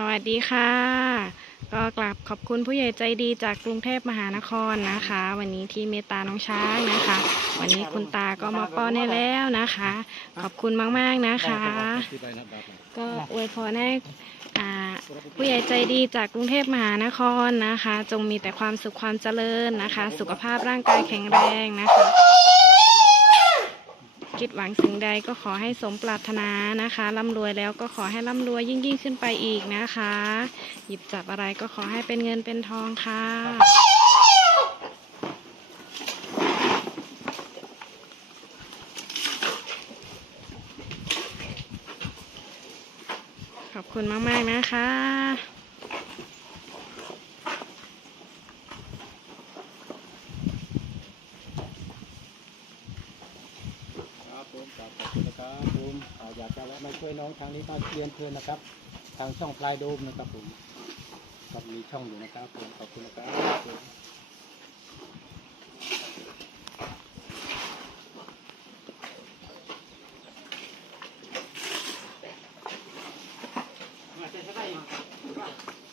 สวัสดีค่ะ ก็กราบขอบคุณผู้ใหญ่ใจดีจากกรุงเทพมหานครนะคะ วันนี้ที่เมตตาน้องช้างนะคะ วันนี้คุณตาก็มาป้อนให้แล้วนะคะ ขอบคุณมากๆนะคะ ก็อวยพรให้ผู้ใหญ่ใจดีจากกรุงเทพมหานครนะคะ จงมีแต่ความสุขความเจริญนะคะ สุขภาพร่างกายแข็งแรงนะคะ คิดหวังสิ่งใดก็ขอให้สมปรารถนานะคะร่ำรวยแล้วก็ขอให้ร่ำรวยยิ่งยิ่งขึ้นไปอีกนะคะ หยิบจับอะไรก็ขอให้เป็นเงินเป็นทองค่ะขอบคุณมาก ๆ นะคะ นะครับผมอยากจะแวะมาช่วยน้องทางนี้ก็เรียนเพื่อนนะครับ ทางช่องพลายโดมนะครับผมก็มีช่องอยู่นะครับผมขอบคุณนะครับมาเจอกันอี